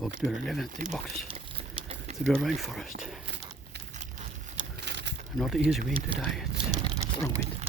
Walk through the Levantine box, through the rainforest. Not easy wind today, it's strong wind.